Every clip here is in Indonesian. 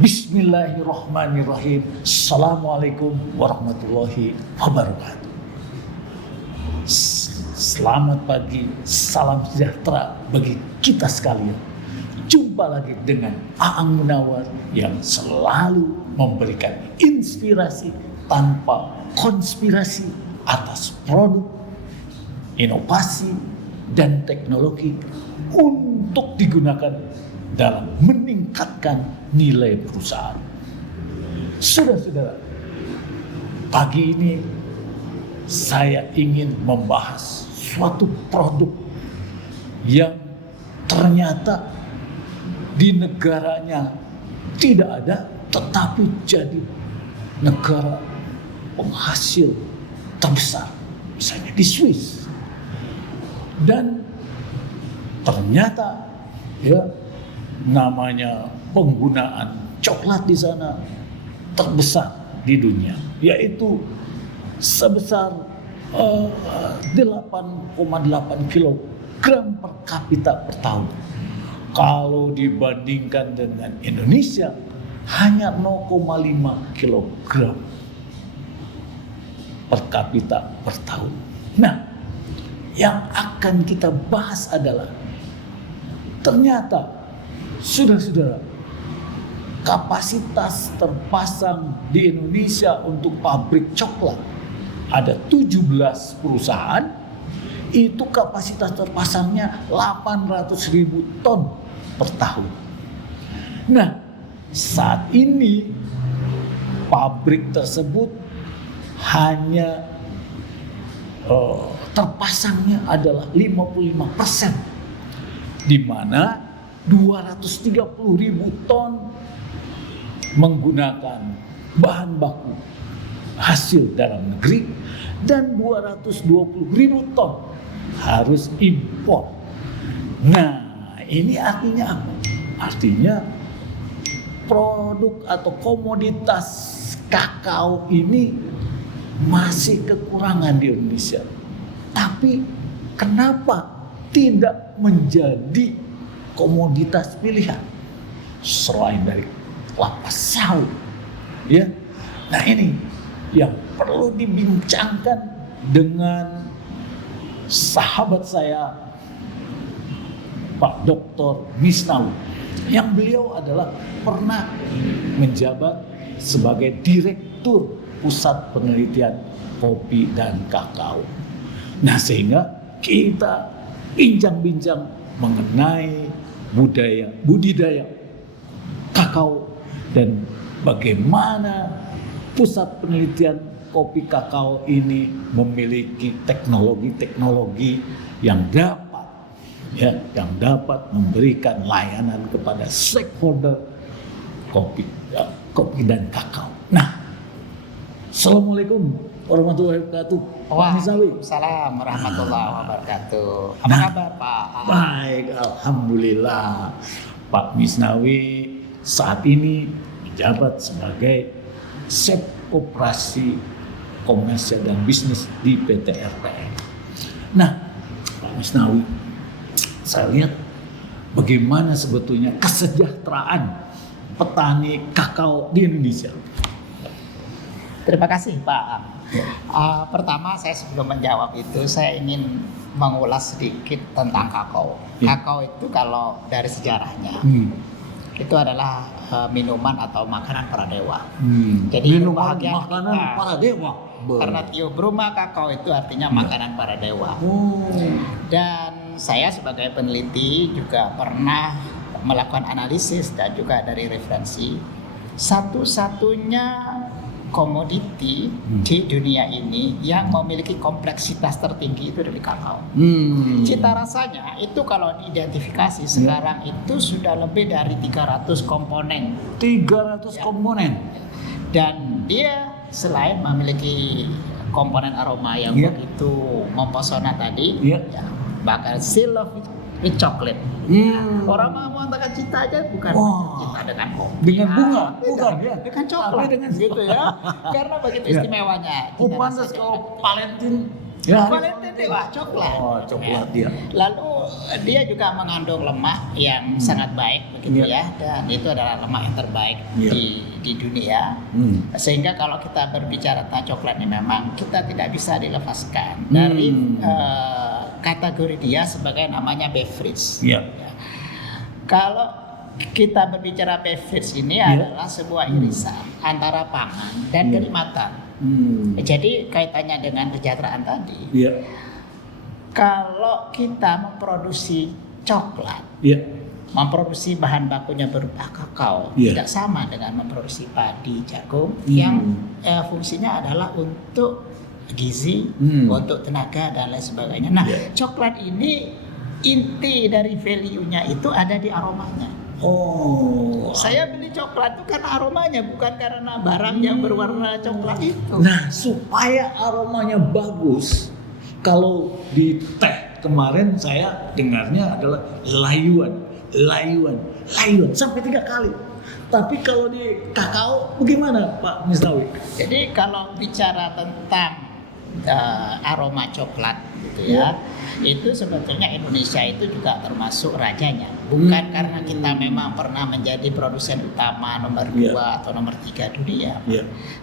Bismillahirrahmanirrahim. Assalamualaikum warahmatullahi wabarakatuh. Selamat pagi, salam sejahtera bagi kita sekalian. Jumpa lagi dengan Aang Munawar yang selalu memberikan inspirasi tanpa konspirasi atas produk, inovasi, dan teknologi untuk digunakan dalam meningkatkan nilai perusahaan. Saudara-saudara, pagi ini saya ingin membahas suatu produk yang ternyata di negaranya tidak ada, tetapi jadi negara penghasil terbesar, misalnya di Swiss. Dan ternyata namanya penggunaan coklat di sana terbesar di dunia, yaitu sebesar 8,8 kilogram per kapita per tahun. Kalau dibandingkan dengan Indonesia hanya 0,5 kilogram per kapita per tahun. Nah, yang akan kita bahas adalah ternyata, saudara-saudara, kapasitas terpasang di Indonesia untuk pabrik coklat ada 17 perusahaan. Itu kapasitas terpasangnya 800.000 ton per tahun. Nah, saat ini pabrik tersebut hanya terpasangnya adalah 55%, di mana 230.000 ton menggunakan bahan baku hasil dalam negeri dan 220.000 ton harus impor. Nah, ini artinya apa? Artinya produk atau komoditas kakao ini masih kekurangan di Indonesia. Tapi kenapa tidak menjadi komoditas pilihan selain dari kelapa sawit? Ya, nah ini yang perlu dibincangkan dengan sahabat saya, Pak Dr. Misnawi, yang beliau adalah pernah menjabat sebagai Direktur Pusat Penelitian Kopi dan Kakao. Nah, sehingga kita bincang-bincang mengenai budidaya kakao dan bagaimana pusat penelitian kopi kakao ini memiliki teknologi-teknologi yang dapat memberikan layanan kepada stakeholder kopi dan kakao. Nah, Assalamualaikum warahmatullahi wabarakatuh. Waalaikumsalam warahmatullahi wabarakatuh. Apa kabar, Pak? Baik, alhamdulillah. Pak Misnawi saat ini menjabat sebagai Chef Operasi Komersial dan Bisnis di PT RPM. Nah, Pak Misnawi, saya lihat bagaimana sebetulnya kesejahteraan petani kakao di Indonesia. Terima kasih, Pak. Pertama, saya sebelum menjawab itu, saya ingin mengulas sedikit tentang kakao. Kakao itu kalau dari sejarahnya, itu adalah minuman atau makanan para dewa. Jadi minuman makanan kita, para dewa. Karena Theobroma kakao itu artinya makanan para dewa. Dan saya sebagai peneliti juga pernah melakukan analisis dan juga dari referensi. Satu-satunya komoditi di dunia ini yang memiliki kompleksitas tertinggi itu dari kakao. Cita rasanya itu kalau diidentifikasi sekarang itu sudah lebih dari 300 komponen. 300 komponen. Dan dia selain memiliki komponen aroma yang begitu mempesona tadi, bahkan seal of with chocolate. Orang mengatakan cinta aja bukan cinta dengan kopi, dengan bunga, bukan ya, dengan coklat, dengan gitu ya. Karena begitu istimewanya. Pantas kalau Valentine Ya, Valentine Day, wah coklat. Oh, coklat dia. Lalu dia juga mengandung lemak yang sangat baik begitu ya, dan itu adalah lemak yang terbaik Iya. di dunia. Sehingga kalau kita berbicara tentang coklat ini memang kita tidak bisa dilepaskan dari kategori dia sebagai namanya beverage. Iya. Kalau kita berbicara beverage ini adalah sebuah irisan antara pangan dan kenikmatan. Jadi kaitannya dengan kesejahteraan tadi. Iya. Kalau kita memproduksi coklat, Iya. memproduksi bahan bakunya berupa kakao, Iya. tidak sama dengan memproduksi padi, jagung yang fungsinya adalah untuk gizi, untuk tenaga dan lain sebagainya. Nah, coklat ini inti dari value-nya itu ada di aromanya. Oh. Saya beli coklat itu karena aromanya, bukan karena barang yang berwarna coklat itu. Nah, supaya aromanya bagus, kalau di teh kemarin saya dengarnya adalah layuan sampai 3 kali. Tapi kalau di kakao bagaimana Pak Misnawi? Jadi kalau bicara tentang aroma coklat gitu ya, itu sebetulnya Indonesia itu juga termasuk rajanya. Bukan karena kita memang pernah menjadi produsen utama nomor 2 atau nomor 3 dunia,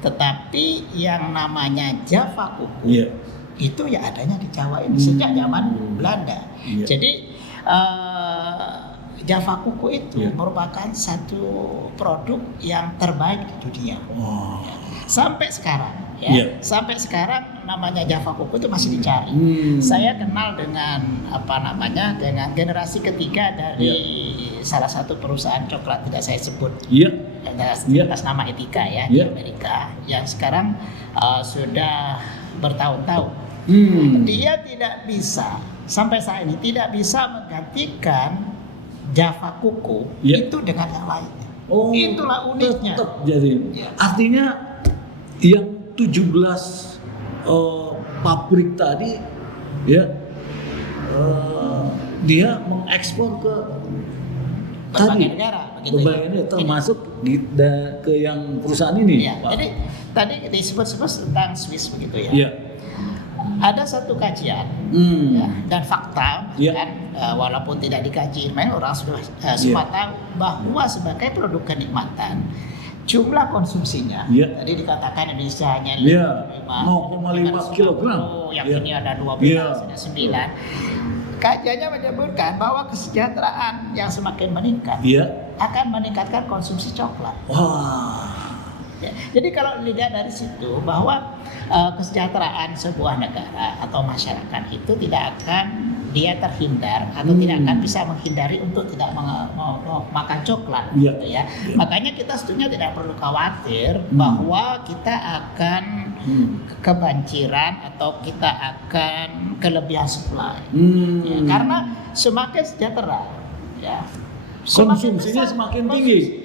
tetapi yang namanya Java kuku itu ya adanya di Jawa ini sejak zaman Belanda. Jadi Java kuku itu merupakan satu produk yang terbaik di dunia. Sampai sekarang sampai sekarang namanya Java kuku itu masih dicari. Saya kenal dengan dengan generasi ketiga dari salah satu perusahaan coklat, tidak saya sebut atas nama Etika di Amerika, yang sekarang sudah bertahun-tahun. Dia tidak bisa sampai saat ini tidak bisa menggantikan Java kuku itu dengan yang lainnya. Itulah uniknya. Tetap jadi. Artinya yang 17 pabrik tadi dia mengekspor ke berbagai negara, berbagai negara, termasuk ke yang perusahaan ini. Jadi tadi disebut-sebut tentang Swiss begitu ya. Ada satu kajian dan fakta, walaupun tidak dikaji, memang orang sudah semua tahu bahwa sebagai produk kenikmatan jumlah konsumsinya tadi dikatakan Indonesia hanya 0,5 kilogram, yang ini ada 12, ada 9. Kajiannya menyebutkan bahwa kesejahteraan yang semakin meningkat akan meningkatkan konsumsi coklat. Jadi kalau dilihat dari situ bahwa kesejahteraan sebuah negara atau masyarakat itu tidak akan dia terhindar atau tidak akan bisa menghindari untuk tidak makan coklat, gitu ya. Makanya kita sebetulnya tidak perlu khawatir bahwa kita akan kebanjiran atau kita akan kelebihan supply, karena semakin sejahtera, konsumsinya semakin tinggi.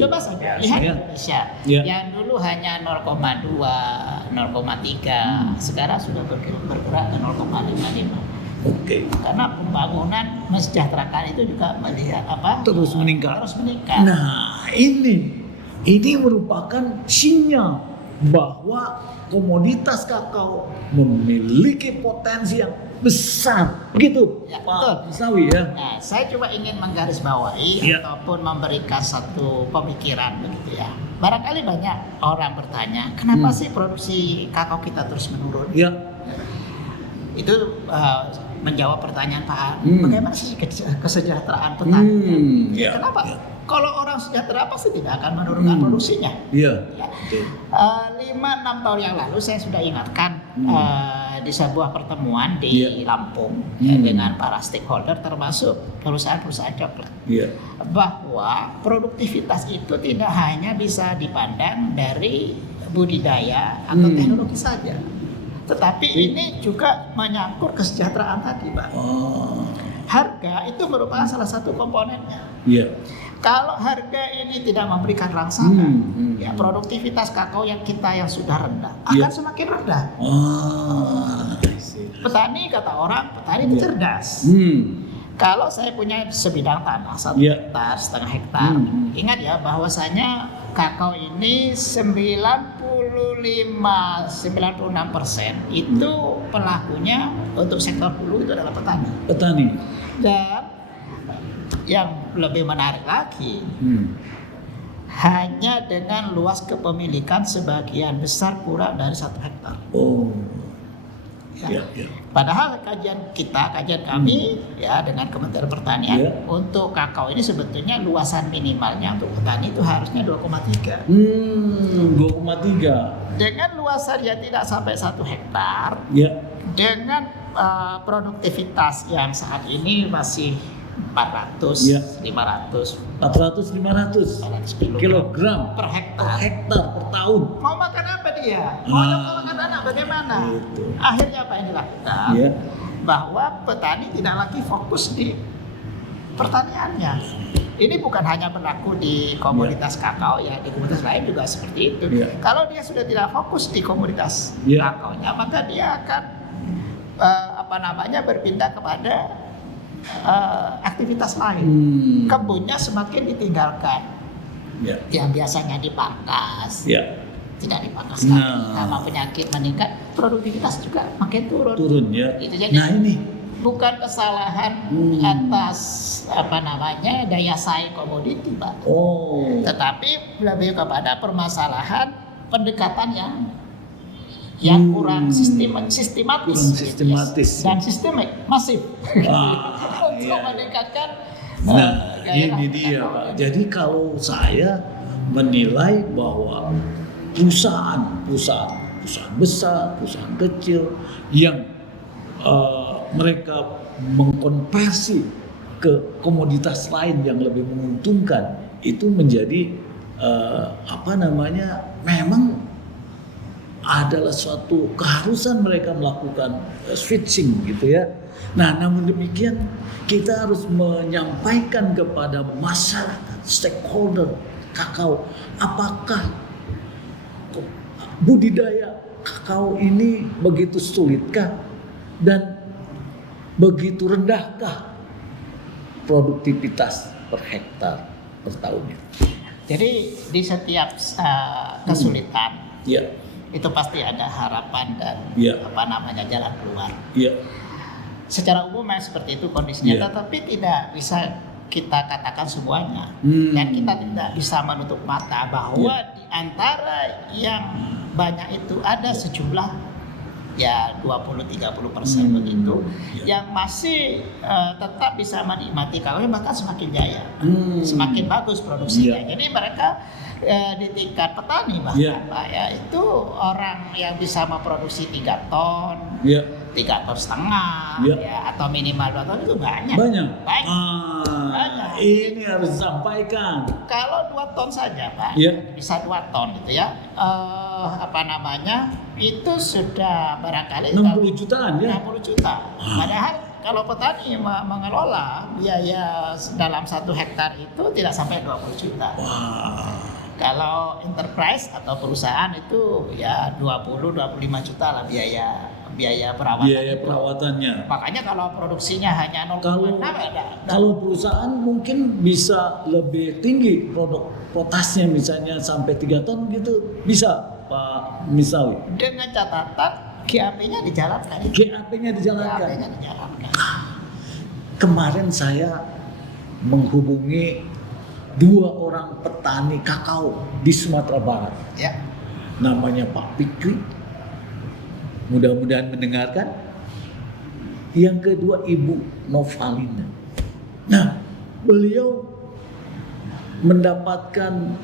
Coba saja lihat Indonesia yang dulu hanya 0,2, 0,3, sekarang sudah bergerak ke 0,55. Karena pembangunan mensejahterakan itu juga melihat terus meningkat. Nah, ini merupakan sinyal bahwa komoditas kakao memiliki potensi yang besar, begitu Pak Misnawi ya. Nah, saya coba ingin menggarisbawahi ataupun memberikan satu pemikiran begitu ya. Barangkali banyak orang bertanya, kenapa sih produksi kakao kita terus menurun? Itu menjawab pertanyaan Pak, bagaimana sih kesejahteraan petani? Kenapa? Kalau orang sejahtera pasti tidak akan menurunkan produksinya. 5-6 tahun yang lalu saya sudah ingatkan di sebuah pertemuan di Lampung dengan para stakeholder termasuk perusahaan-perusahaan coklat, bahwa produktivitas itu tidak hanya bisa dipandang dari budidaya atau teknologi saja, tetapi ini juga menyangkut kesejahteraan tadi, Pak. Harga itu merupakan salah satu komponennya. Kalau harga ini tidak memberikan rangsangan, produktivitas kakao yang sudah rendah akan semakin rendah. Petani, kata orang, petani itu cerdas. Kalau saya punya sebidang tanah 1 hektar, setengah hektar, ingat ya bahwasanya kakao ini 99% 96% itu pelakunya untuk sektor hulu itu adalah petani. Petani. Dan yang lebih menarik lagi, hanya dengan luas kepemilikan sebagian besar kurang dari 1 hektar. Oh. Ya. Ya. Padahal kajian kami ya dengan Kementerian Pertanian Ya. untuk kakao ini sebetulnya luasan minimalnya untuk petani itu harusnya 2,3. 2,3. Dengan luasan yang tidak sampai 1 hektar, Ya. dengan produktivitas yang saat ini masih 400, Ya. 500 400-500 kilogram per per hektar. hektar per tahun. Mau makan apa dia? Mau makan anak bagaimana? Gitu. Akhirnya apa yang dilakukan? Ya. Bahwa petani tidak lagi fokus di pertaniannya. Ini bukan hanya berlaku di komoditas kakao ya, di komoditas lain juga seperti itu. Ya. Kalau dia sudah tidak fokus di komoditas Ya. kakaonya, maka dia akan berpindah kepada aktivitas lain. Kebunnya semakin ditinggalkan. Ya. Yang biasanya dipangkas, Ya. tidak dipangkas lagi. Nah. Karena penyakit meningkat, produktivitas juga makin turun. Turun ya. Itu jadi Nah ini. bukan kesalahan atas daya saing komoditi, Pak. Oh. Tetapi lebih kepada permasalahan pendekatan yang kurang sistematis, Kurang sistematis. dan sistemik, masif untuk Iya. meningkatkan Nah, gairah ini dia kakao. Pak. Jadi kalau saya menilai bahwa perusahaan besar, perusahaan kecil yang mereka mengkonversi ke komoditas lain yang lebih menguntungkan itu menjadi memang adalah suatu keharusan mereka melakukan switching gitu ya. Nah, namun demikian kita harus menyampaikan kepada masyarakat, stakeholder kakao, apakah budidaya kakao ini begitu sulitkah dan begitu rendahkah produktivitas per hektar per tahunnya? Jadi di setiap kesulitan Ya, itu pasti ada harapan dan Ya. jalan keluar. ya, Secara umum memang seperti itu kondisinya, Ya. tetapi tidak bisa kita katakan semuanya. Dan kita tidak bisa menutup mata bahwa di antara yang banyak itu ada sejumlah ya 20-30% begitu yang masih tetap bisa menikmati kakao, bahkan semakin jaya, semakin bagus produksinya. Jadi mereka di tingkat petani bahkan Pak, ya itu orang yang bisa memproduksi 3 ton, 3 ton setengah, ya, atau minimal 2 ton itu banyak. Banyak. Banyak. Ini harus disampaikan. Kalau 2 ton saja Pak, bisa 2 ton gitu ya. Itu sudah barangkali 60 jutaan ya. 60 juta. Padahal kalau petani mengelola biaya dalam 1 hektar itu tidak sampai 20 juta. Wah. Kalau enterprise atau perusahaan itu ya 20-25 juta lah biaya perawatan. Biaya perawatannya. Makanya kalau produksinya hanya 0,6 ada. Kalau perusahaan mungkin bisa lebih tinggi produk potasnya misalnya sampai 3 ton gitu bisa Pak Misawi. Dengan catatan GAP-nya dijalankan. GAP-nya dijalankan. GAP-nya dijalankan. Kemarin saya menghubungi 2 orang petani kakao di Sumatera Barat. Ya. Namanya Pak Fikri. Mudah-mudahan mendengarkan. Yang kedua Ibu Novalina. Nah, beliau mendapatkan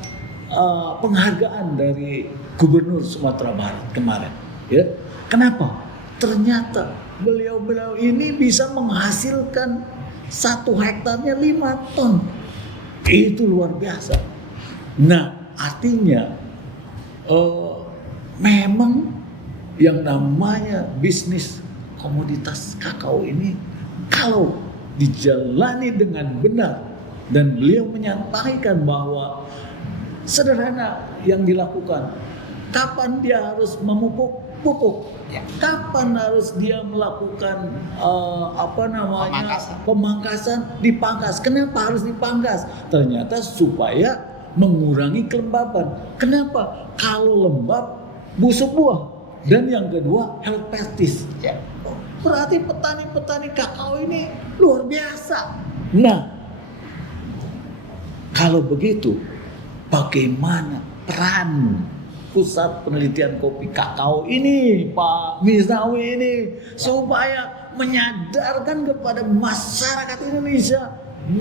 penghargaan dari Gubernur Sumatera Barat kemarin. Ya, kenapa? Ternyata beliau ini bisa menghasilkan 1 hektarnya 5 ton. Itu luar biasa. Nah, artinya memang yang namanya bisnis komoditas kakao ini kalau dijalani dengan benar dan beliau menyampaikan bahwa sederhana yang dilakukan, kapan dia harus memupuk, pupuk, kapan harus dia melakukan pemangkasan, dipangkas. Kenapa harus dipangkas? Ternyata supaya mengurangi kelembaban. Kenapa? Kalau lembab busuk buah. Dan yang kedua helopestis. Ya. Berarti petani-petani kakao ini luar biasa. Nah, kalau begitu, bagaimana peran pusat penelitian kopi kakao ini, Pak Misnawi ini, supaya menyadarkan kepada masyarakat Indonesia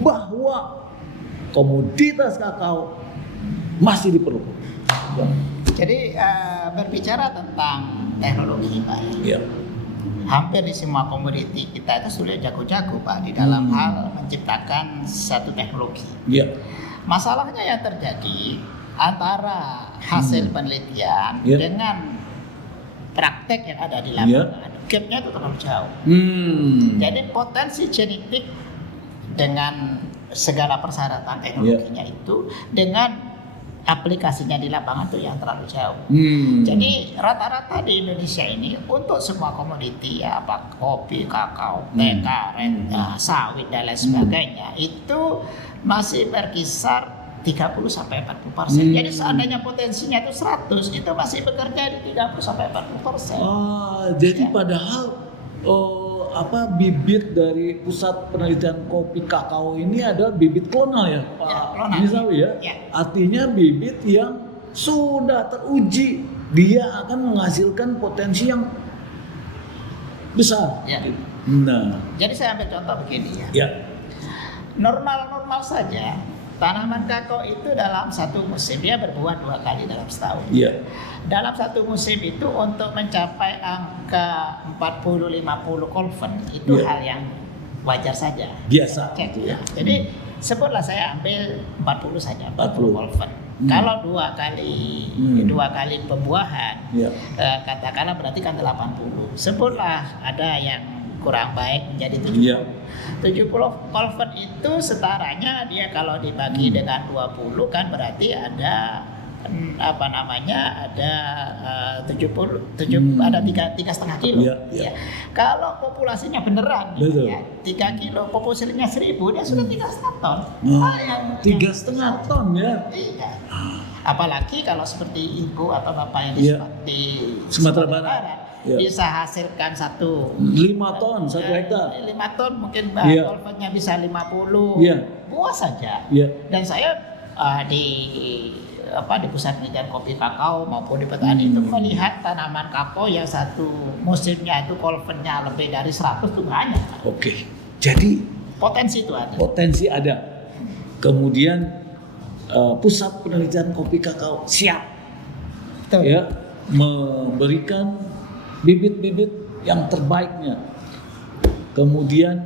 bahwa komoditas kakao masih diperlukan. Jadi berbicara tentang teknologi, Pak, Ya. hampir di semua komoditi kita itu sudah jago-jago, Pak, di dalam hal menciptakan satu teknologi. Ya. Masalahnya yang terjadi antara hasil penelitian Ya. dengan praktek yang ada di lapangan, gapnya itu terlalu jauh. Jadi potensi genetik dengan segala persyaratan teknologinya itu dengan aplikasinya di lapangan itu yang terlalu jauh. Jadi rata-rata di Indonesia ini untuk semua komoditi, ya, apa kopi, kakao, teh, karet, sawit dan lain sebagainya itu masih berkisar 30-40%. Jadi seandainya potensinya itu 100, itu masih bekerja di 30-40%. Jadi Ya. padahal bibit dari pusat penelitian kopi kakao ini adalah bibit klonal ya, Pak Ya, klonal. Misnawi ya. Ya. Artinya bibit yang sudah teruji, dia akan menghasilkan potensi yang besar. Ya. Nah, Jadi saya ambil contoh begini ya. ya, Normal-normal saja tanaman kakao itu dalam satu musim dia berbuah 2 kali dalam setahun. ya, Dalam satu musim itu untuk mencapai angka 40-50 kolven itu Ya. hal yang wajar saja. biasa. Cek, gitu ya. Jadi sebutlah saya ambil 40 saja, 40 kolven. Kalau 2 kali pembuahan, Ya. katakanlah berarti kan 80. Sebutlah ada yang kurang baik menjadi 70. Ya. 70 kolven itu setaranya dia kalau dibagi dengan 20 kan berarti ada ada 3,5 kilo. Ya, ya. Kalau populasinya beneran Betul. ya 3 kilo, populasinya 1000 dia sudah 3,5 ton. Yang 3,5 ton ya. Iya. Apalagi kalau seperti ibu atau bapak yang Iya. di Sumatera Barat. Iya. bisa hasilkan 5 ton 1 hektar. 5 ton mungkin Iya. kolvennya bisa 50 Iya. buah saja. Iya. Dan saya di pusat penelitian kopi kakao maupun di petani itu melihat tanaman kakao yang satu musimnya itu kolvennya lebih dari 100 itu banyak. Oke. Jadi Potensi itu ada. potensi ada. Kemudian pusat penelitian kopi kakao siap Betul. ya memberikan bibit-bibit yang terbaiknya. Kemudian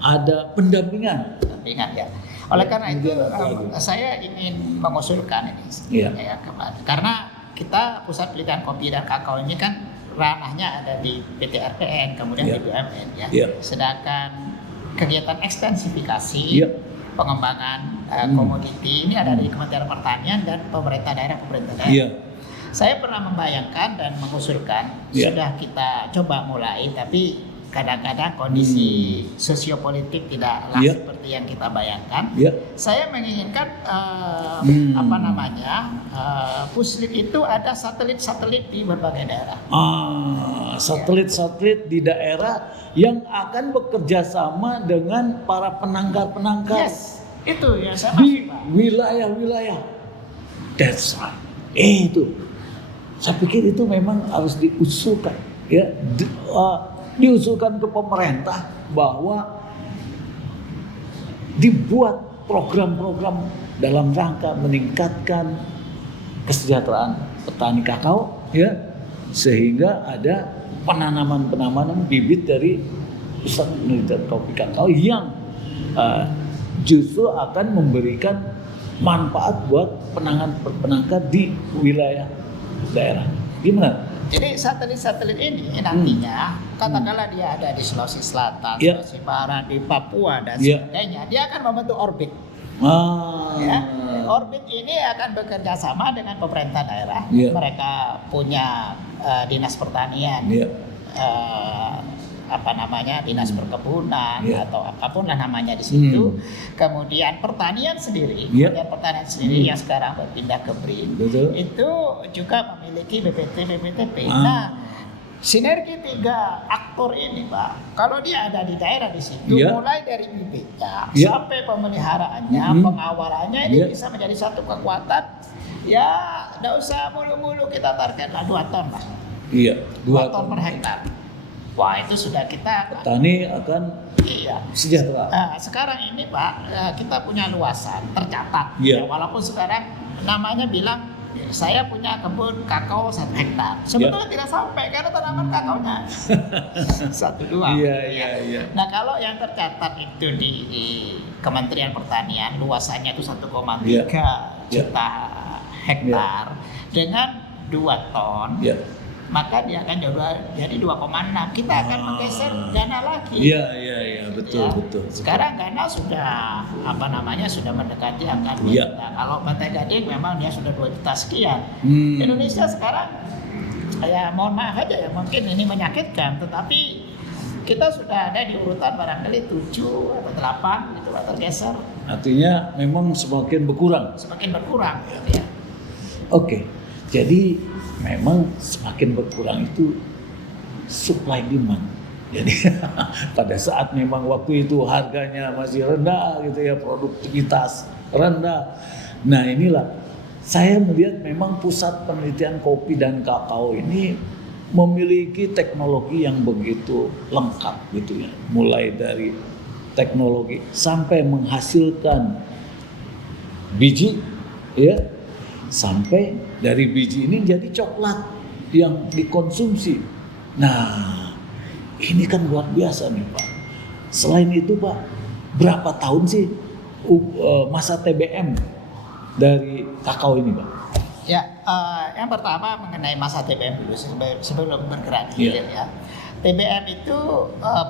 ada pendampingan. Ingat ya. Oleh karena itu Kemudian saya ingin mengusulkan ini Iya. ya, karena kita pusat penelitian kopi dan kakao ini kan ranahnya ada di PT RPN kemudian Iya. di BUMN ya. Iya. Sedangkan kegiatan ekstensifikasi Iya. pengembangan komoditi ini ada di Kementerian Pertanian dan pemerintah daerah. Iya. Saya pernah membayangkan dan mengusulkan Iya. sudah kita coba mulai, tapi kadang-kadang kondisi sosiopolitik tidaklah Iya. seperti yang kita bayangkan. Ya. Saya menginginkan Puslit itu ada satelit-satelit di berbagai daerah. Satelit-satelit di daerah yang akan bekerja sama dengan para penangkar-penangkar Yes, itu yang saya di maksud, Pak. wilayah-wilayah. That's right. Itu. Saya pikir itu memang harus diusulkan, ya, diusulkan ke pemerintah bahwa dibuat program-program dalam rangka meningkatkan kesejahteraan petani kakao, ya, sehingga ada penanaman bibit dari pusat penelitian kopi kakao yang justru akan memberikan manfaat buat penangkar di wilayah daerah. Gimana? Jadi satelit-satelit ini nantinya katakanlah dia ada di Sulawesi Selatan, Ya. Sulawesi Barat, di Papua dan Ya. sebagainya, dia akan membentuk orbit. Ya. Orbit ini akan bekerja sama dengan pemerintah daerah. Ya. Mereka punya dinas pertanian, Ya. dinas perkebunan Yeah. atau apapun lah namanya di situ. Kemudian pertanian sendiri, Yeah. yang sekarang berpindah ke BRIN, Betul. itu juga memiliki BPT-BPTP. Ah. Nah, sinergi 3 aktor ini, Pak, kalau dia ada di daerah di situ, Yeah. mulai dari bibitnya Yeah. sampai pemeliharaannya, pengawalannya, ini Yeah. bisa menjadi satu kekuatan. Ya, tidak usah mulu-mulu kita target lah 2 ton lah. Iya, 2 ton per hektar. Wah, itu sudah kita. Petani akan Iya. sejahtera. Nah, sekarang ini, Pak, kita punya luasan tercatat. Iya. Ya, walaupun sekarang namanya bilang saya punya kebun kakao 1 hektar. Sebetulnya tidak sampai karena tanaman kakaonya 1-2. Iya. Nah, kalau yang tercatat itu di Kementerian Pertanian luasannya itu 1,3 Iya. juta hektar dengan 2 ton. Iya. Maka dia akan jadi 2,6. Kita akan menggeser Ghana lagi. Iya, betul, Ya. betul. Sekarang Ghana sudah sudah mendekati angka 2 Iya. juta. Kalau Bantai Gading memang dia sudah 2 juta sekian. Indonesia sekarang, ya mohon maaf aja ya, mungkin ini menyakitkan, tetapi kita sudah ada di urutan barangkali 7 atau 8 gitu, tergeser, Artinya memang semakin berkurang. semakin berkurang gitu ya. Oke, jadi memang semakin berkurang itu supply demand. Jadi pada saat memang waktu itu harganya masih rendah gitu ya, produktivitas rendah. Nah inilah saya melihat memang pusat penelitian kopi dan kakao ini memiliki teknologi yang begitu lengkap gitu ya. Mulai dari teknologi sampai menghasilkan biji ya, sampai dari biji ini jadi coklat yang dikonsumsi. Nah, ini kan luar biasa nih Pak. Selain itu Pak, berapa tahun sih masa TBM dari kakao ini Pak? Ya, yang pertama mengenai masa TBM dulu sebelum bergerak hilir ya. TBM itu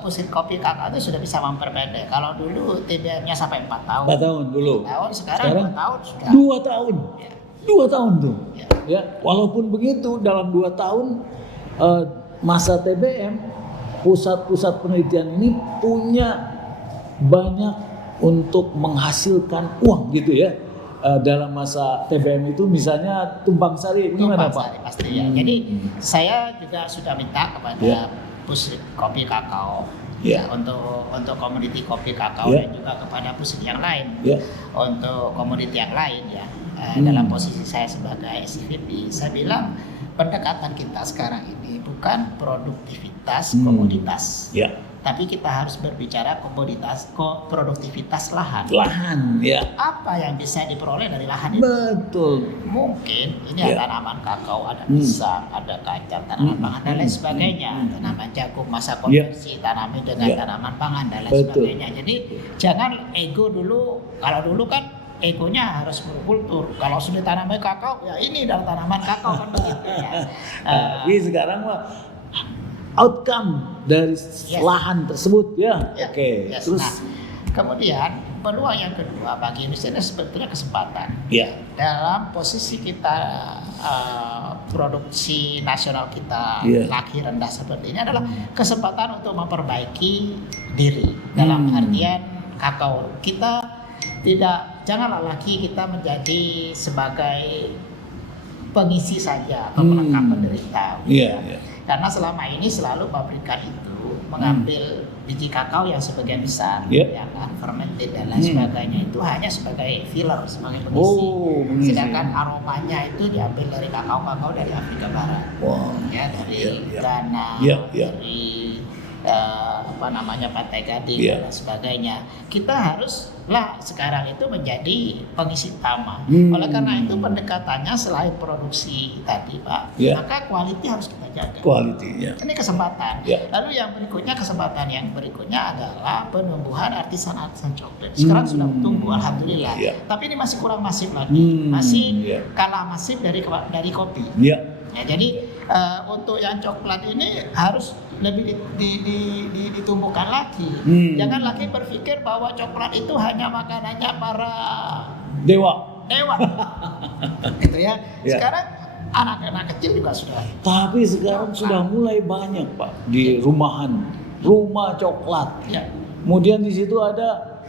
pusat kopi kakao itu sudah bisa memperpendek. Kalau dulu TBM-nya sampai 4 tahun. 4 tahun dulu. 4 tahun, sekarang 2 tahun sudah. 2 tahun. Ya. 2 tahun tuh. Ya. Ya, walaupun begitu dalam 2 tahun masa TBM, pusat-pusat penelitian ini punya banyak untuk menghasilkan uang gitu ya. Dalam masa TBM itu misalnya tumpang sari gimana Tumpang Pak? sari pasti ya. Jadi saya juga sudah minta kepada Ya. pusat kopi kakao Ya. untuk komoditi kopi kakao Ya. dan juga kepada pusat yang lain Ya. untuk komoditi yang lain ya. Dalam posisi saya sebagai SVP, saya bilang pendekatan kita sekarang ini bukan produktivitas komoditas, Ya. tapi kita harus berbicara produktivitas lahan. Lahan ya. Apa yang bisa diperoleh dari lahan itu? Betul. Mungkin ini Ya. ada tanaman kakao, ada pisang, ada kacang, tanaman pangan dan lain sebagainya. Tanaman jagung masa konversi, tanami dengan tanaman pangan dan lain Betul. sebagainya. Jadi jangan ego dulu. Kalau dulu kan egonya harus berkultur. Kalau sudah tanamnya kakao, ya ini adalah tanaman kakao kan begitu ya. Tapi sekarang mah outcome dari lahan tersebut ya. Ya, Oke. yes. Terus Nah, kemudian peluang yang kedua bagi Indonesia ini sebetulnya kesempatan. ya. Dalam posisi kita produksi nasional kita lagi rendah seperti ini adalah kesempatan untuk memperbaiki diri dalam artian kakao kita janganlah lagi kita menjadi sebagai pengisi saja atau pelengkap penderita. Iya. Karena selama ini selalu pabrikan itu mengambil biji kakao yang sebagian besar, yang fermented dan lain sebagainya itu hanya sebagai filler, sebagai pengisi. Sedangkan aromanya itu diambil dari kakao dari Afrika Barat, ya dari Ghana, dari Pantai Gading dan sebagainya. Kita haruslah sekarang itu menjadi pengisi utama. Oleh karena itu pendekatannya selain produksi tadi Pak, maka quality harus kita jaga. Quality-nya. Ini kesempatan. Lalu yang kesempatan yang berikutnya adalah penumbuhan artisan coklat. Sekarang sudah tumbuh alhamdulillah. Tapi ini masih kurang masif lagi. Masih kalah masif dari kopi. Ya, jadi untuk yang coklat ini harus lebih ditumbuhkan lagi. Jangan lagi berpikir bahwa coklat itu hanya makanannya para dewa. Gitu ya. Sekarang anak-anak kecil juga sudah. Tapi sekarang sudah mulai banyak Pak di rumahan rumah coklat. Ya. Kemudian di situ ada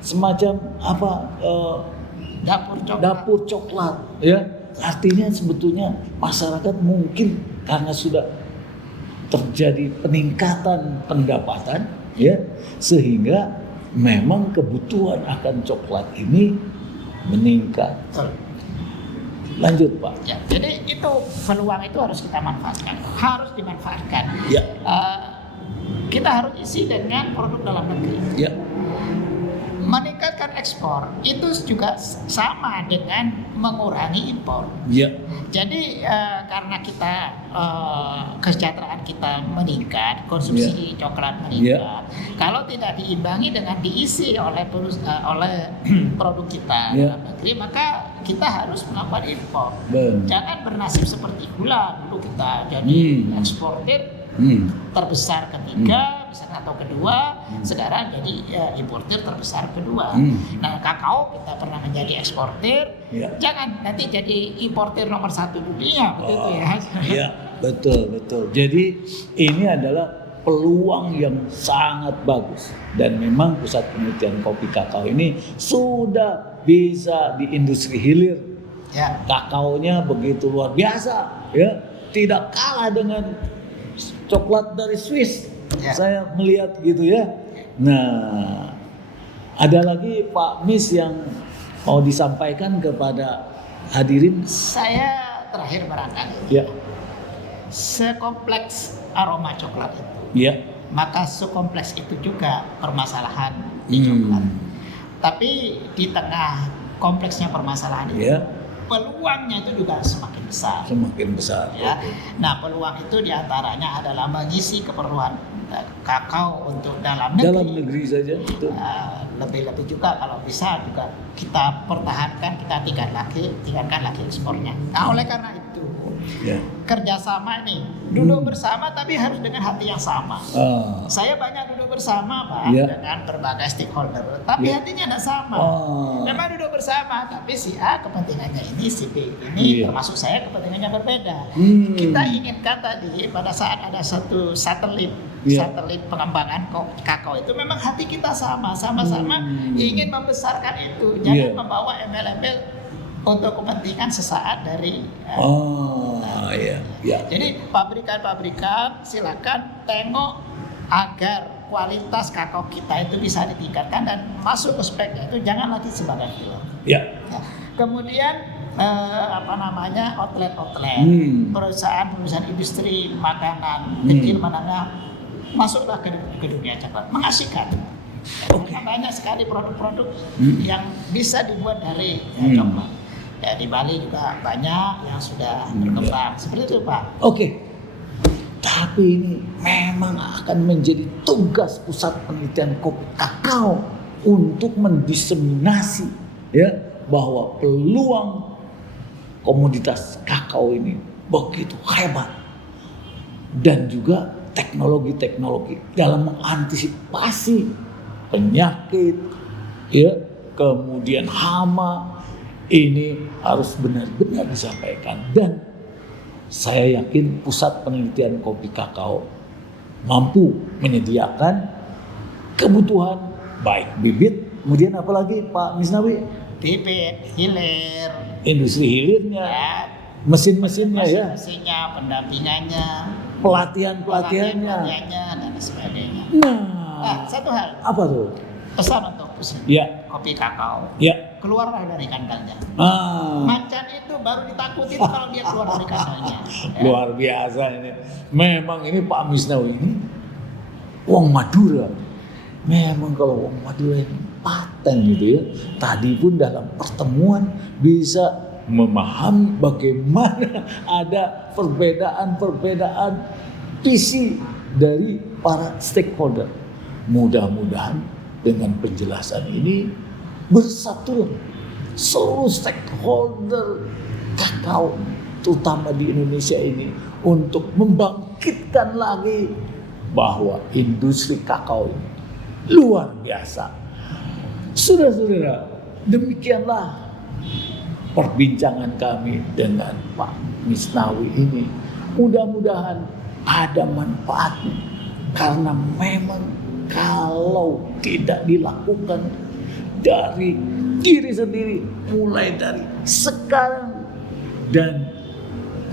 semacam apa dapur coklat, ya. Artinya sebetulnya masyarakat mungkin karena sudah terjadi peningkatan pendapatan, ya, sehingga memang kebutuhan akan coklat ini meningkat. Betul. Lanjut, Pak. Ya, jadi itu peluang itu harus kita manfaatkan, harus dimanfaatkan. Ya. Kita harus isi dengan produk dalam negeri. Ya. Meningkatkan ekspor itu juga sama dengan mengurangi impor. Ya. Jadi karena kita kesejahteraan kita meningkat, konsumsi coklat meningkat. Kalau tidak diimbangi dengan diisi oleh produk kita dalam negeri, maka kita harus melakukan impor. Jangan bernasib seperti gula, dulu kita jadi eksportir terbesar ketiga, misalnya atau kedua, sekarang jadi importir terbesar kedua. Nah, kakao kita pernah menjadi eksportir, jangan nanti jadi importir nomor 1 dunia, begitu ya. Iya, betul. Jadi ini adalah peluang yang sangat bagus dan memang pusat penelitian kopi kakao ini sudah bisa di industri hilir. Ya. Kakaonya begitu luar biasa, ya, tidak kalah dengan coklat dari Swiss. Ya. Saya melihat gitu ya. Nah, ada lagi Pak Mis yang mau disampaikan kepada hadirin? Saya terakhir barangkali. Ya. Sekompleks aroma coklat itu, Ya. maka sekompleks itu juga permasalahan di coklat. Tapi di tengah kompleksnya permasalahan itu, Ya. peluangnya itu juga semakin besar. Semakin besar. Ya. Nah, peluang itu diantaranya adalah mengisi keperluan kakao untuk dalam negeri. Dalam negeri saja itu. Lebih-lebih juga kalau bisa juga kita pertahankan, kita tingkatkan lagi ekspornya. Nah, oleh karena itu Ya. kerjasama ini duduk bersama tapi harus dengan hati yang sama. Saya banyak duduk bersama Pak dengan berbagai stakeholder, tapi hatinya tidak sama. Memang duduk bersama, tapi si A kepentingannya ini, si B ini, termasuk saya kepentingannya berbeda. Kita inginkan tadi pada saat ada satu satelit pengembangan kakao itu memang hati kita sama-sama ingin membesarkan itu, jangan membawa embel-embel untuk kepentingan sesaat dari Jadi pabrikan-pabrikan silakan tengok agar kualitas kakao kita itu bisa ditingkatkan dan masuk ke speknya itu jangan lagi sebagai filler. Ya. Kemudian outlet-outlet, perusahaan industri makanan kecil menengah masuklah ke dunia coklat, mengasihkan. Karena banyak sekali produk-produk yang bisa dibuat dari coklat. Ya, di Bali juga banyak yang sudah berkembang. Seperti itu, Pak. Oke. Tapi ini memang akan menjadi tugas pusat penelitian kopi kakao untuk mendiseminasi ya bahwa peluang komoditas kakao ini begitu hebat dan juga teknologi-teknologi dalam mengantisipasi penyakit, ya, kemudian hama, ini harus benar-benar disampaikan. Dan saya yakin pusat penelitian kopi kakao mampu menyediakan kebutuhan baik bibit, kemudian apalagi Pak Misnawi? Bibit, hilir, industri hilirnya, ya, mesin-mesinnya, mesinnya, pendampingannya, pelatihannya dan sebagainya. Nah, satu hal. Apa tuh? Pesan untuk pusat kopi kakao. Ya. Keluarlah dari kandangnya. Macan itu baru ditakutin kalau dia keluar dari kandangnya. Luar biasa ini. Memang ini Pak Misnawi ini wong Madura. Memang kalau wong Madura ini paten gitu ya. Tadi pun dalam pertemuan bisa memahami bagaimana ada perbedaan visi dari para stakeholder. Mudah-mudahan dengan penjelasan ini bersatu seluruh stakeholder kakao terutama di Indonesia ini untuk membangkitkan lagi bahwa industri kakao ini luar biasa. Saudara-saudara, demikianlah perbincangan kami dengan Pak Misnawi ini. Mudah-mudahan ada manfaatnya Karena memang kalau tidak dilakukan dari diri sendiri, mulai dari sekarang, dan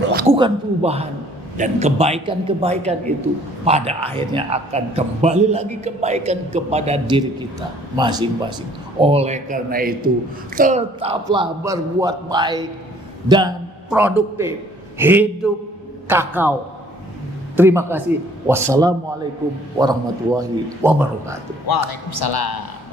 melakukan perubahan, dan kebaikan-kebaikan itu pada akhirnya akan kembali lagi kebaikan kepada diri kita masing-masing. Oleh karena itu, tetaplah berbuat baik dan produktif. Hidup kakao. Terima kasih. Wassalamualaikum warahmatullahi wabarakatuh. Waalaikumsalam.